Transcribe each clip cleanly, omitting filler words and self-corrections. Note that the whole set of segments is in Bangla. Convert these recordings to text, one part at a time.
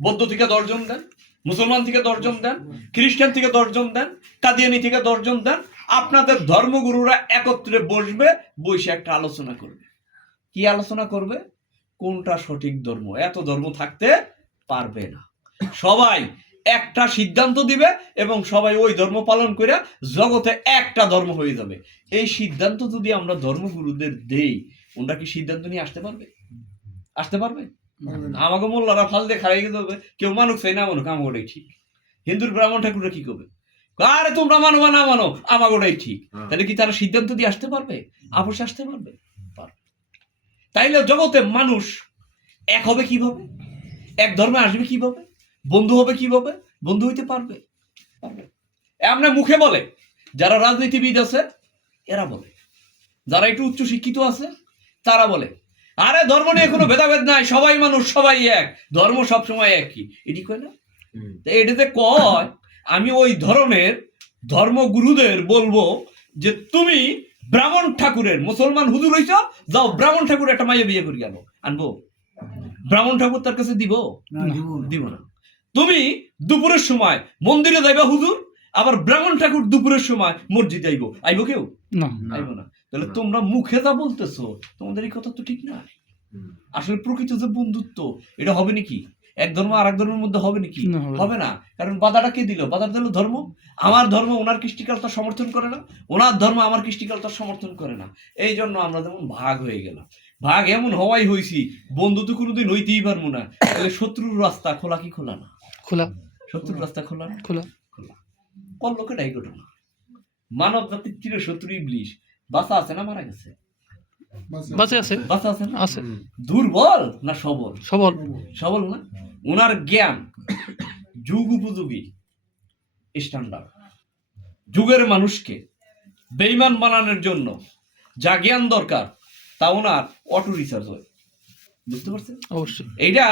বৌদ্ধ থেকে 10 জন দেন, মুসলমান থেকে 10 জন দেন, খ্রিস্টান থেকে 10 জন দেন, কাদিয়ানি থেকে 10 জন দেন। আপনাদের ধর্মগুরুরা একত্রে বসবে, বসে একটা আলোচনা করবে। কি আলোচনা করবে? কোনটা সঠিক ধর্ম। এত ধর্ম থাকতে পারবে না, সবাই একটা সিদ্ধান্ত দিবে এবং সবাই ওই ধর্ম পালন করে জগতে একটা ধর্ম হয়ে যাবে। এই সিদ্ধান্ত যদি আমরা ধর্মগুরুদের দেই, ওনারা কি সিদ্ধান্ত নিয়ে আসতে পারবে? আসতে পারবে? আমাকে মোল্লারা ফাল দিয়ে খাড়াই যাবে, কেউ মানুষ চাই না মানুষ, আমার ওটাই ঠিক। হিন্দুর ব্রাহ্মণ ঠাকুররা কি করবে? আরে তোমরা মানো বা না মানো, আমার ওটাই ঠিক। তাহলে কি তারা সিদ্ধান্ত দিয়ে আসতে পারবে? আপোষে আসতে পারবে? তাইলে জগতে মানুষ এক হবে কিভাবে? এক ধর্মে আসবে কিভাবে? বন্ধু হবে কিভাবে? বন্ধু হইতে পারবে? এমনি মুখে বলে, যারা রাজনীতিবিদ আছে এরা বলে, যারা একটু উচ্চ শিক্ষিত আছে তারা বলে, আরে ধর্ম নিয়ে কোনো ভেদাভেদ নাই, সবাই মানুষ, সবাই এক, ধর্ম সবসময় একই। এটি কয় না? এটাতে কয় আমি ওই ধরনের ধর্মগুরুদের বলবো যে তুমি ব্রাহ্মণ ঠাকুরের মুসলমান হুজুর হইছ, যাও ব্রাহ্মণ ঠাকুর একটা মাইয়া বিয়ে করি আনো, আনবো? ব্রাহ্মণ ঠাকুর তার কাছে দিব? দিব না। তুমি দুপুরের সময় মন্দিরে যাইবা হুজুর, আবার ব্রাহ্মণ ঠাকুর দুপুরের সময় মসজিদে আইব, আইব কেউ? আইব না। তাহলে তোমরা মুখে যা বলতেছো, তোমাদের এই কথা তো ঠিক না। আসলে প্রকৃত যে বন্ধুত্ব, এটা হবে নাকি? এক ধর্ম আর এক ধর্মের মধ্যে হবে নাকি? হবে না। কারণ বাধাটা কে দিল? বাধা দিল ধর্ম। আমার ধর্ম ওনার কৃষ্টিকালতা সমর্থন করে না, ওনার ধর্ম আমার কৃষ্টিকালতা সমর্থন করে না। এই জন্য আমরা যেমন ভাগ হয়ে গেলাম। ভাগ এমন হওয়াই হয়েছি, বন্ধু তো কোনোদিন হইতেই পারবো না। তাহলে শত্রুর রাস্তা খোলা কি খোলা না? খোলা। শত্রুর রাস্তা খোলা না? খোলা। খোলা। কোন লোকের এই ঘটনা? মানব জাতির চির শত্রু ইবলিশ বাঁচা আছে না মারা গেছে? বাঁচা আছে। বাঁচা আছে না? আছে। দুর্বল না সবল? সবল। সবল না? ওনার জ্ঞান যুগ উপযোগী স্ট্যান্ডার্ড। যুগের মানুষকে বেঈমান বানানোর জন্য যা জ্ঞান দরকার তা ওনার অটো রিসার্চ হয়। বুঝতে পারছেন? অবশ্যই। এইটা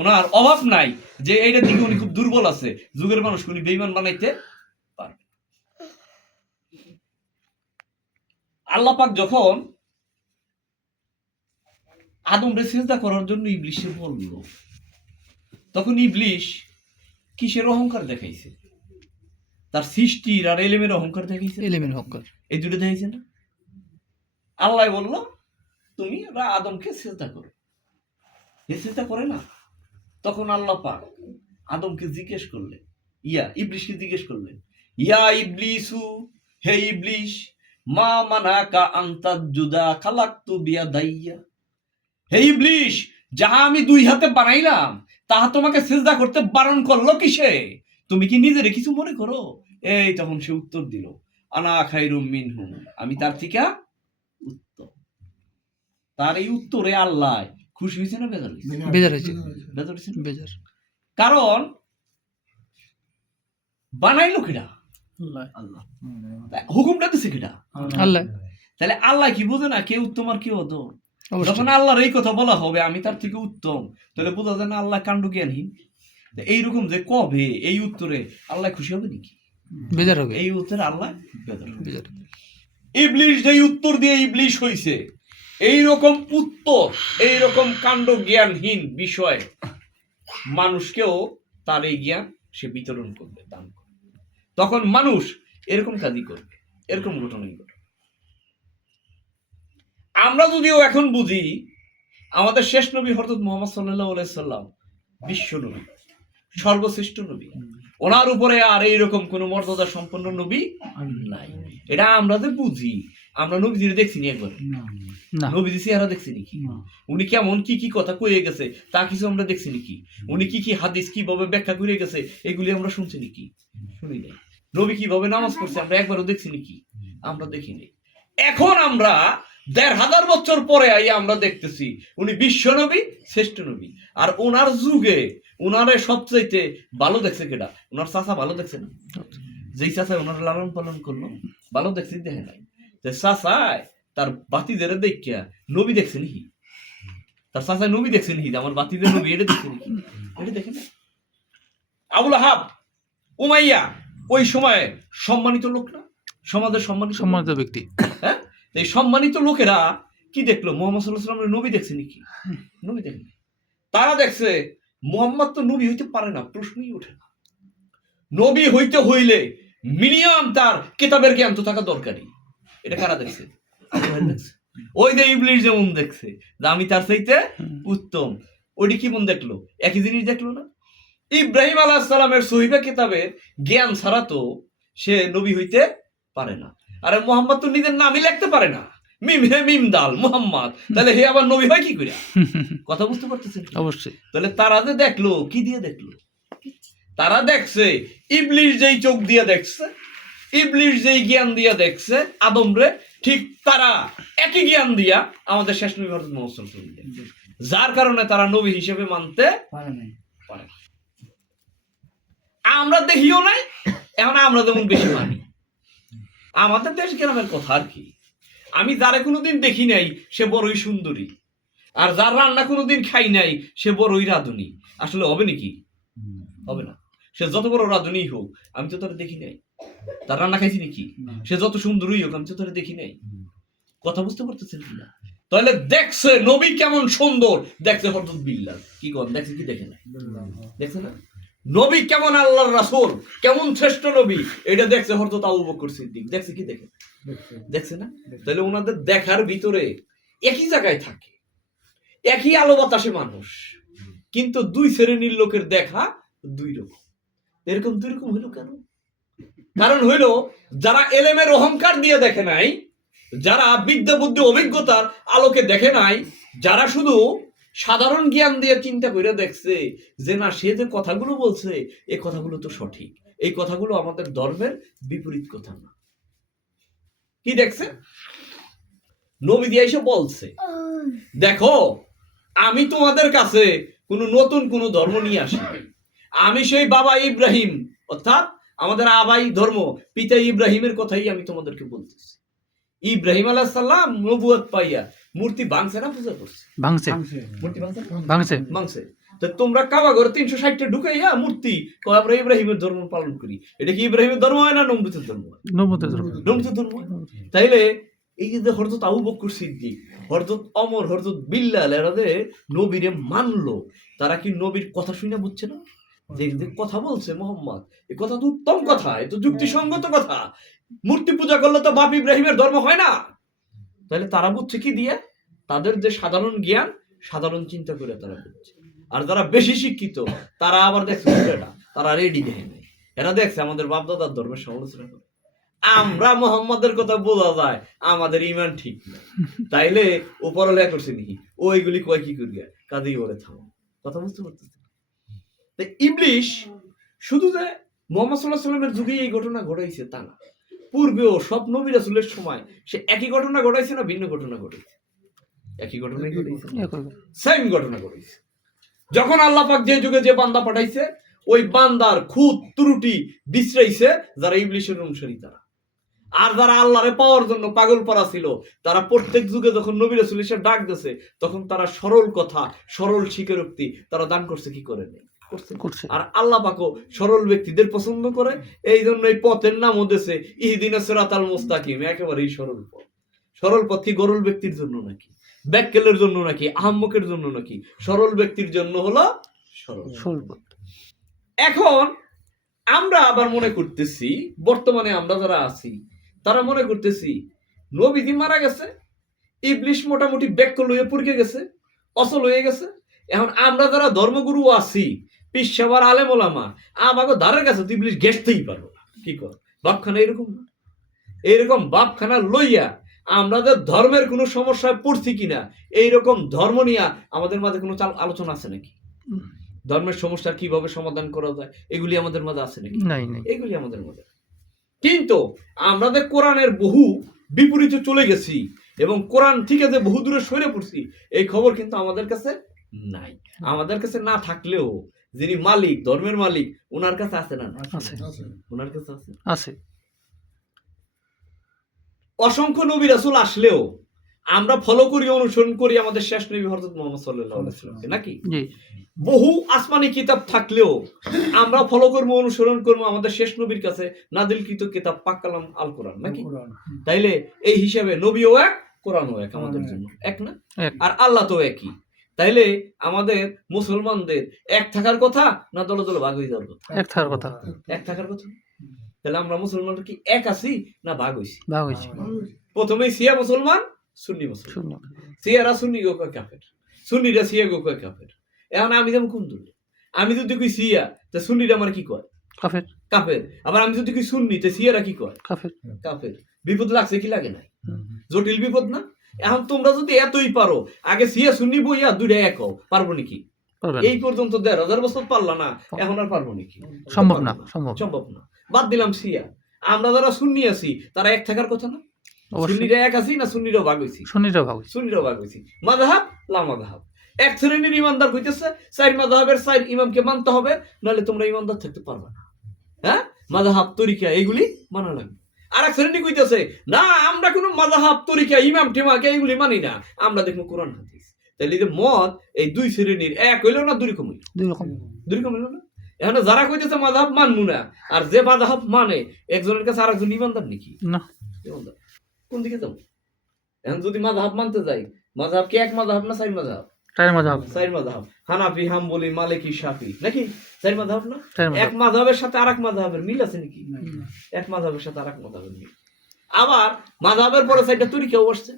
ওনার অভাব নাই যে এইটার দিকে উনি খুব দুর্বল আছে, যুগের মানুষকে উনি বেঈমান বানাইতে পারবে। আল্লাহ পাক যখন আদমরে সিজদা করার জন্য ইবলিশকে বলল, তখন ইবলিশ কিসের অহংকার দেখাইছে? তার সৃষ্টির আর এলেমের অহংকার দেখাইছে। এলেমের অহংকার, এই দুটো দেখাইছে না? আল্লাহ বলল তুমি আদমকে সিজদা করো, সিজদা করে না। তখন আল্লাহ পাক আদমকে জিজ্ঞেস করলেন, ইবলিশকে জিজ্ঞেস করলেন, ইয়া ইবলিসু, হে ইবলিশ, মা মানাকা আন তাসজুদা খালাকতু বিয়াদাইয়া। হে ইবলিশ, যাহা আমি 2 হাতে বানাইলাম তাহা তোমাকে সিজদা করতে বারণ করলো কিসে? তুমি কি নিজেরে কিছু মনে করো? এই তখন সে উত্তর দিল, আনা খায়রুম মিনহু, আমি তার থেকে উত্তম। তার এই উত্তরে আল্লাহ খুশি হয়েছে না বেজার হয়েছে? বেজার হয়েছে। বেজার হয়েছে? বেজার। কারণ বানাইলো কিডা? আল্লাহ। হুকুমটা দিছে কিডা? আল্লাহ। তাহলে আল্লাহ কি বোঝে না কে উত্তম আর কে অধম? যখন আল্লাহর এই কথা বলা হবে আমি তার থেকে উত্তম, তাহলে বোঝা যায় না আল্লাহ কাণ্ড জ্ঞানহীন। এইরকম যে কবে এই উত্তরে আল্লাহ খুশি হবে নাকি? বেজার হবে। এই উত্তরে আল্লাহ বেজার হবে। ইবলিশ যে উত্তর দিয়ে ইবলিশ হইছে, এইরকম উত্তর, এইরকম কাণ্ড জ্ঞানহীন বিষয় মানুষকেও তার এই জ্ঞান সে বিতরণ করবে, দান করবে। তখন মানুষ এরকম কাজই করবে, এরকম ঘটনাই ঘটবে। আমরা যদিও এখন বুঝি আমাদের শেষ নবী হযরত মুহাম্মদ সাল্লাল্লাহু আলাইহি সাল্লাম বিশ্ব নবী, সর্বশ্রেষ্ঠ নবী, ওনার উপরে আর এইরকম কোন মর্যাদা সম্পন্ন নবী নাই। এটা আমরা যে বুঝি, আমরা নবীজির দেখছি নি একবার? না। নবীজি চেহারা দেখছি নাকি? উনি কেমন কি কি কথা কয়ে গেছে তা কিছু আমরা দেখছি নাকি? উনি কি কি হাদিস কিভাবে ব্যাখ্যা করে গেছে এগুলি আমরা শুনছি নাকি? শুনি নাই। নবী কিভাবে নামাজ পড়ছে আমরা একবারও দেখছি নাকি? আমরা দেখিনি। এখন আমরা ১৫০০ বছর পরে আই আমরা দেখতেছি উনি বিশ্ব নবী, শ্রেষ্ঠ নবী। আর ওনার যুগে ওনারে সবচাইতে ভালো দেখছে কেডা? ওনার চাচা ভালো দেখছে না? যেই চাচা ওনার লালন পালন করলো ভালো দেখছে, দেখে নাই। যে চাচায় তার বাতিদের দেখিয়া নবী দেখছে নাকি? তার চাচায় নবী দেখছে নাকি? আমার বাতিদের নবী এটা দেখছে নাকি? এটা দেখে না। আবুল আহাব, উমাইয়া ওই সময় সম্মানিত লোক না? সমাজের সম্মানিত ব্যক্তি। হ্যাঁ, এই সম্মানিত লোকেরা কি দেখলো? মুহাম্মদ সাল্লাল্লাহু আলাইহি ওয়াসাল্লামের নবী দেখছে নাকি? নবী দেখেনি। তারা দেখছে মুহাম্মদ তো নবী হইতে পারে না, প্রশ্নই ওঠে না। নবী হইতে হইলে মিনিমাম তার কিতাবের জ্ঞান তো থাকা দরকারি। এটা কারা দেখছে? ওই যে ইবলিস যেমন দেখছে যে আমি তার চাইতে উত্তম, ওইটি কি মন দেখলো? একই জিনিস দেখলো না? ইব্রাহিম আলাইহিস সালামের সহিফা কিতাবের জ্ঞান ছাড়া তো সে নবী হইতে পারে না। আরে মুহাম্মদ তো নিজের নামই লিখতে পারে না, মিম হে মিম দাল মুহাম্মদ, তাহলে হে আবার নবী হয় কি করে? কথা বুঝতে পারতেছেন? অবশ্যই। তাহলে তারা যে দেখলো, কি দিয়ে দেখলো? তারা দেখছে ইবলিস যেই চোখ দিয়ে দেখছে, ইবলিস যেই জ্ঞান দিয়া দেখছে আদম রে, ঠিক তারা একই জ্ঞান দিয়া আমাদের শেষ নবী হযরত মুহাম্মদ সাল্লাল্লাহু আলাইহি ওয়াসাল্লাম, যার কারণে তারা নবী হিসেবে মানতে পারে না। আমরা দেখিও নাই, এখন আমরা যেমন বেশি মানি। আমাদের দেশ গ্রামের কথা আর কি। আমি যারা কোনোদিন দেখি নাই সে বড়ই সুন্দরী, আর যার রান্না কোনোদিন খাই নাই সে বড়ই রাঁধুনি। আসলে হবে নাকি? হবে না। সে যত বড় রাঁধুনি হোক, আমি তো তারা দেখি নাই। তার রান্না খাইছি নাকি? সে যত সুন্দরই হোক, আমি তো তারা দেখি নাই। কথা বুঝতে পারতেছেন কিনা? তাহলে দেখছে নবী কেমন সুন্দর, দেখছে হযরত বিল্লাল। কি কর দেখছে কি দেখে নাই? দেখছে না? নবী কেমন আল্লাহর রাসূল, কেমন শ্রেষ্ঠ নবী, এটা দেখছে হযরত আবু বকর সিদ্দিক। দেখছে কি দেখে? দেখছে না? তাহলে ওনাদের দেখার ভিতরে একই জায়গায় থাকে, একই আলো বাতাসে মানুষ, কিন্তু দুই শ্রেণীর লোকের দেখা দুই রকম। এরকম দুই রকম হইলো কেন? কারণ হইলো যারা এলেমের অহংকার দিয়ে দেখে নাই, যারা বিদ্যা বুদ্ধি অভিজ্ঞতার আলোকে দেখে নাই, যারা শুধু সাধারণ জ্ঞান দিয়ে চিন্তা করে দেখছে যে না, সে যে কথাগুলো বলছে এই কথাগুলো তো সঠিক, এই কথাগুলো আমাদের ধর্মের বিপরীত কথা না। কি দেখছে? নবী দিয়ে এসে বলছে, দেখো আমি তোমাদের কাছে কোন নতুন কোন ধর্ম নিয়ে আসি। আমি সেই বাবা ইব্রাহিম, অর্থাৎ আমাদের আবাই ধর্ম পিতা ইব্রাহিমের কথাই আমি তোমাদেরকে বলতেছি। ইব্রাহিম আলাইহিস সালাম নবুয়ত পাইয়া মূর্তি ভাঙছে না পূজা করছে? ভাঙছে। মূর্তি ভাঙছে। তো তোমরা কাবা ঘরে 360টা ঢুকাইয়া মূর্তি কয় আমরা ইব্রাহিমের ধর্ম পালন করি। এটা কি ইব্রাহিমের ধর্ম হয় না নমরুদের ধর্ম? নমরুদের ধর্ম। তাইলে এই যে হযরত আবু বকর সিদ্দিক, হযরত ওমর, হযরত বিল্লাল, এরা যে নবীরে মানলো, তারা কি নবীর কথা শুনে বুঝছে না যে কথা বলছে মুহাম্মদ, এই কথা তো উত্তম কথা, এ তো যুক্তিসঙ্গত কথা। মূর্তি পূজা করলে তো বাপ ইব্রাহিমের ধর্ম হয় না। তাহলে তারা বুঝছে কি দিয়ে? তাদের যে সাধারণ জ্ঞান, সাধারণ চিন্তা করে তারা বুঝছে। আর যারা বেশি শিক্ষিত তারা আবার দেখছে তারা রেডি দেখে নেই, এরা দেখছে আমাদের বাপ দাদার ধর্মের সমালোচনা করে। আমরা মোহাম্মদের কথা বোঝা যায় আমাদের ইমান ঠিক না, তাইলে ও পড়ালেখা করছে নাকি, ওইগুলি কয় কি করি কাজেই ওরে থামো। কথা বুঝতে পারতেছে? ইবলিশ শুধু যে মুহাম্মদ সাল্লাল্লাহু আলাইহি ওয়াসাল্লামের যুগে এই ঘটনা ঘটাইছে তা না, পূর্বেও সব নবী রাসূলের সময় সে একই ঘটনা ঘটাইছে না ভিন্ন ঘটনা ঘটাইছে? একই ঘটনাই ঘটাইছে, সেম ঘটনা ঘটাইছে। যখন আল্লাহ পাক যে যুগে যে বান্দা পাঠাইছে, ওই বান্দার খুঁত ত্রুটি বিশ্রাইছে যারা ইবলিশের অনুসারী তারা। আর যারা আল্লাহরে পাওয়ার জন্য পাগল পারা ছিল, তারা প্রত্যেক যুগে যখন নবী রাসূল এসে ডাক দিয়েছে, তখন তারা সরল কথা, সরল স্বীকারোক্তি তারা দান করছে কি করে নেই? আর আল্লাহ পাকও সরল ব্যক্তিদের পছন্দ করে, এই জন্য এই পথের নাম হচ্ছে ইহদিনাস সিরাতাল মুস্তাকিম, একেবারেই সরল পথ। সরল পথ কি গরল ব্যক্তির জন্য নাকি, ব্যাককেলের জন্য নাকি, আহম্মকের জন্য নাকি? সরল ব্যক্তির জন্য হলো সরল পথ। এখন আমরা আবার মনে করতেছি, বর্তমানে আমরা যারা আছি তারা মনে করতেছি নবীজি মারা গেছে, ইবলিশ মোটামুটি ব্যাক্য লইয়ে পড়ে গেছে, অচল হয়ে গেছে। এখন আমরা যারা ধর্মগুরু আছি, পিসাবার আলেম ওলামা, আমাকে ধারের কাছে তো ইবলিশ ঘেঁষতেই পারবো না। কি কর বাপখানা এরকম না? এইরকম বাপখানা লইয়া আমাদের ধর্মের কোনো সমস্যায় পড়ছি কিনা, এইরকম ধর্ম নিয়ে আমাদের মাঝে কোনো আলোচনা আছে নাকি? ধর্মের সমস্যা কিভাবে সমাধান করা যায় এগুলি আমাদের মাঝে আছে নাকি? এগুলি আমাদের মাঝে। কিন্তু আমাদের কোরআনের বহু বিপরীতে চলে গেছি এবং কোরআন থেকে যে বহু দূরে সরে পড়ছি, এই খবর কিন্তু আমাদের কাছে নাই। আমাদের কাছে না থাকলেও যিনি মালিক, ধর্মের মালিক, ওনার কাছে আছে না? ওনার কাছে আছে। অসংখ্য নবী রাসূল আসলেও আমরা ফলো করি, অনুসরণ করি আমাদের শেষ নবী হযরত মুহাম্মদ সাল্লাল্লাহু আলাইহি ওয়াসাল্লামকে নাকি? বহু আসমানি কিতাব থাকলেও আমরা ফলো করবো, অনুসরণ করবো আমাদের শেষ নবীর কাছে নাজিলকৃত কিতাব পাক কালাম আল কোরআন নাকি? তাইলে এই হিসাবে নবীও এক, কোরআনও এক, আমাদের জন্য এক না? আর আল্লাহ তো একই। তাইলে আমাদের মুসলমানদের এক থাকার কথা না দলে দলে ভাগ হয়ে যাওয়ার কথা? এক থাকার কথা। এক থাকার কথা। তাহলে আমরা মুসলমানরা কি এক আছি না ভাগ হইছি? ভাগ হয়েছে। প্রথমে শিয়া মুসলমান, সুন্নি মুসলমান। শূন্য। শিয়ারা সুন্নি গো কয় কাফের, সুন্নিরা শিয়া গো কয় কাফের। এখন আমি যেমন কোন দল? আমি যদি কই শিয়া তা সুন্নিরা আমার কি কয়? কাফের। কাফের। আবার আমি যদি কই সুন্নি তে শিয়ারা কি কয়? কাফের। কাফের। বিপদ লাগছে কি লাগে নাই? জটিল বিপদ না? এখন তোমরা যদি এতই পারো, আগে শিয়া সুন্নি বইয়া দুইটা এক হও, পারবো নাকি? পারবেন। এই পর্যন্ত ১,৫০০ বছর পারলা না, এখন আর পারবো নাকি? সম্ভব না, সম্ভব। সম্ভব না। বাদ দিলাম শিয়া। আমরা যারা সুন্নি আছি তারা এক থাকার কথা না? অবশ্যই। সুন্নিরা এক আছি না সুন্নিরাও ভাগ হইছি? সুন্নিরাও ভাগ হয়েছে। সুন্নিরাও ভাগ হইছি। মাযহাব লা মাযহাব। এক শ্রেণীর ইমানদার কইতেছে চার মাযহাবের চার ইমামকে মানতে হবে, নাহলে তোমরা ইমানদার থাকতে পারবে না। হ্যাঁ, মাযহাব তরিকা এগুলি মানা লাগবে। আর এক শ্রেণী কইতেছে না, আমরা কোনো মাযহাব তরিকা ইমাম টিমাকে এগুলি মানি না, আমরা দেখবো কোরআন হাদিস। তাহলে এই যে মত, এই দুই শ্রেণীর এক হইলো না দুই রকম হইলো? দুই রকম। দুই রকম হইলো না? এখন যারা কইতেছে মাযহাব মানবো না, আর যে মাযহাব মানে, একজনের কাছে আরেকজন ইমানদার নাকি? না। ইমানদার। কোন দিকে যাবো? এখন যদি মাযহাব মানতে যাই, মাযহাব কি এক মাযহাব না চার মাযহাব? চার মাযহাব। চার মাযহাব। হানাফি, হাম্বলি, মালিকি, শাফি, নাকি? চার মাযহাব না? চার মাযহাব। এক মাযহাবের সাথে আরেক মাযহাবের মিল আছে নাকি? এক মাযহাবের সাথে আরেক মাযহাবের মিল। আবার মাযহাবের পরে চারটা তরিকাও আসছে।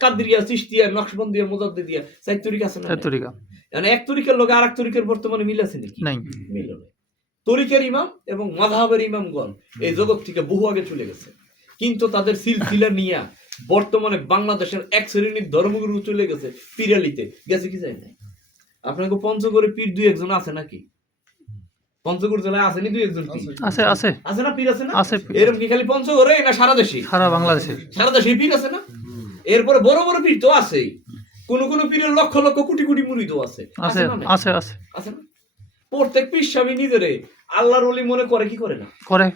কাদরিয়া, চিশতিয়া, নকশবন্দিয়া, মুজাদ্দিদিয়া, চার তরিকা আছে না? চার তরিকা। মানে এক তরিকার লগে আরেক তরিকার বর্তমানে মিল আছে নাকি? নাই। মিল নেই। তরিকার ইমাম এবং মাযহাবের ইমামগণ এই জগৎ থেকে বহু আগে চলে গেছে, কিন্তু তাদের সিলসিলা নিয়া বর্তমানে বাংলাদেশের এক শ্রেণীর ধর্মগুরু চলে গেছে পিরালিতে। গেছে কি যায় নাই? আপনাকে পঞ্চগড়ে পীর দুই একজন আছে নাকি? পঞ্চগড় জেলায় আসেনি দুই একজন পীর? আছে, আছে, আছে না? পীর আছে না? আছে। এরকম কি খালি পঞ্চগড়ে না সারা দেশে? সারা বাংলাদেশে। সারা দেশে পীর আছে না? এরপরে বড় বড় পীর তো আছেই। কোন কোন পীরের লক্ষ লক্ষ কোটি কোটি মুরিদ আছে। আছে, না নাই? আছে, আছে। আছে না? প্রত্যেক পীর স্বামী নিজেরে আল্লাহর ওলি মনে করে কি করে না? করে।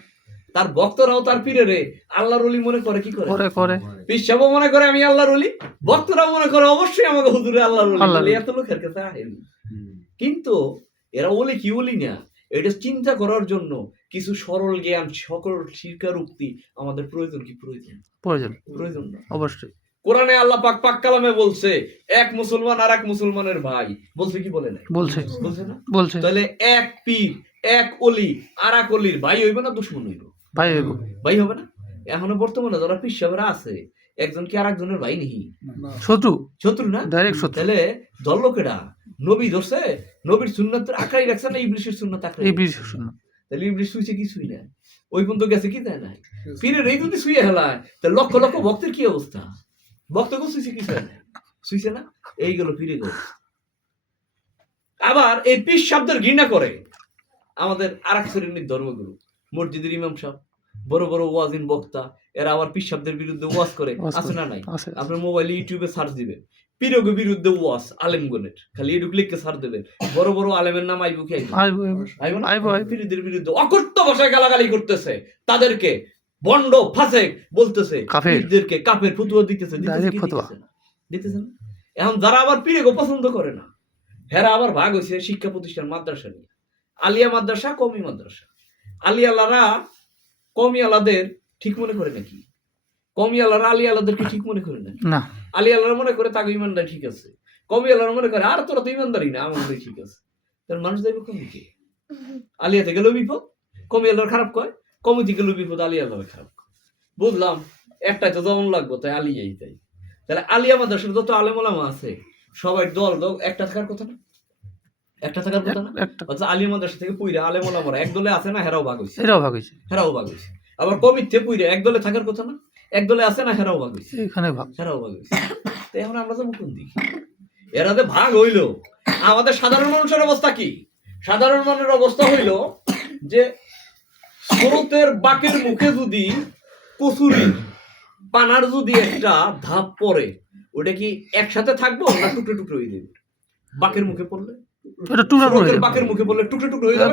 তার ভক্তরাও তার পীরেরে আল্লাহর ওলি মনে করে কি করে? করে, করে। পীর সাহেবও মনে করে আমি আল্লাহর ওলি, ভক্তরাও মনে করে অবশ্যই আমাকে হুজুরে আল্লাহর ওলি। আল্লাহর বলে ওলি। এত লোকের কাছে আহেনি। কিন্তু এরা ওলি কি ওলি না, এটা চিন্তা করার জন্য কিছু সরল জ্ঞান, সকল স্বীকারোক্তি আমাদের প্রয়োজন কি প্রয়োজন? প্রয়োজন। প্রয়োজন না? অবশ্যই। কোরআনে আল্লাহ পাক পাক কালামে বলছে এক মুসলমান আর এক মুসলমানের ভাই। বলছে কি বলে নাই? বলছে। বলছে না? বলছে। তাহলে এক পীর, এক অলি আর এক অলির ভাই হইবে না দুশমন হইব? ভাই হইব। ভাই হবে না? এখনো বর্তমানে যারা পীর সাহেবরা আছে, একজন কি আর একজনের ভাই নেই? শত্রু। শত্রু না? ডাইরেক্ট শত্রু। তাহলে দললোকেরা নবী ধরছে, নবীর সুন্নাত আঁকড়াই রাখছে না ইবলিশের সুন্নাত আঁকড়াই? এই বিশেষ শূন্য। তাহলে ইবলিশ শুইছে কি শুই না? ওই পর্যন্ত গেছে কি দেয় নাই? পীরের এই যদি শুয়ে হেলায়, তাহলে লক্ষ লক্ষ ভক্তের কি অবস্থা? ভক্তকে শুইছে কি শুয়ে নাই? শুইছে না? এইগুলো পীরে গো। আবার এই পীর শব্দের ঘৃণা করে আমাদের আর এক শ্রেণীর ধর্মগুরু, মসজিদের ইমাম সাহেব, বড় বড় ওয়াজিন বক্তা, এরা আবার পীর শব্দের বিরুদ্ধে ওয়াজ করে। আছে না নাই? আছে। আপনার মোবাইলে ইউটিউবে সার্চ দিবেন পীরগের বিরুদ্ধে ওয়াজ আলেমগণের, খালি এটুকু লিখে সার্চ দেবেন, বড় বড় আলেমের নাম আইব কি আইব? আইব, আইব না? আইব, আইব। পীরদের বিরুদ্ধে অকথ্য ভাষায় গালাগালি করতেছে, তাদেরকে বন্ড ফাসেক বলতেছে, কাফের। পীরদেরকে কাফের ফতোয়া দিতেছে। দিতেছে ডাইরেক্ট কি? ফতোয়া। দিতেছে না? দিতেছে না? এখন যারা আবার পীরগো পছন্দ করে না, হেরা আবার ভাগ হইছে শিক্ষা প্রতিষ্ঠান মাদ্রাসা নিয়ে। আলিয়া মাদ্রাসা, কওমি মাদ্রাসা। আলিয়ালারা কওমি আলাদের ঠিক মনে করে নাকি? কওমি আলারা আলিয়া আলাদেরকে ঠিক মনে করে নাকি? না। আলিয়া আলারা মনে করে তাকে ইমানদার ঠিক আছে, কওমি আলারা মনে করে আর তোরা তো ইমানদারই না, আমাদের ঠিক আছে। তার মানুষ যাইবে কোন দিকে? আলিয়াতে গেলেও বিপদ, কওমি আলার খারাপ কয়, কমিতে গেলেও বিপদ, আলিয়া আলার খারাপ কয়। বুঝলাম, একটাই তো যেমন লাগবো তাই আলিয়াই তাই। তাহলে আলিয়া মাদ্রাসার যত আলেম ওলামা আছে সবাই দল দল একটা থাকার কথা না? একটা থাকার কথা না? একটা। আচ্ছা, আলিয়া মাদ্রাসা থেকে পুইরা আলেম ওলামারা এক দলে আছে না? হেরাও ভাগ হইছে। এরাও ভাগ হয়েছে। হেরাও ভাগ হইছে। আবার কমির থেকে পুইরা এক দলে থাকার কথা না? এক দলে আছে না? হেরাও ভাগ হইছে। এখানে ভাগ। হেরাও ভাগ হইছে। তো এখন আমরা যাবো কোন দিকে? এরা যে ভাগ হইলো, আমাদের সাধারণ মানুষের অবস্থা কি? সাধারণ মানুষের অবস্থা হইল যে স্রোতের বাঁকের মুখে যদি কচুরি পানার যদি একটা ধাপ পড়ে, ওটা কি একসাথে থাকবো না টুকরো টুকরো হয়ে যাবে? বাঁকের মুখে পড়লে, এটা টুকরা করে স্রোতের বাঁকের মুখে পড়লে টুকরো টুকরো হয়ে যাবে।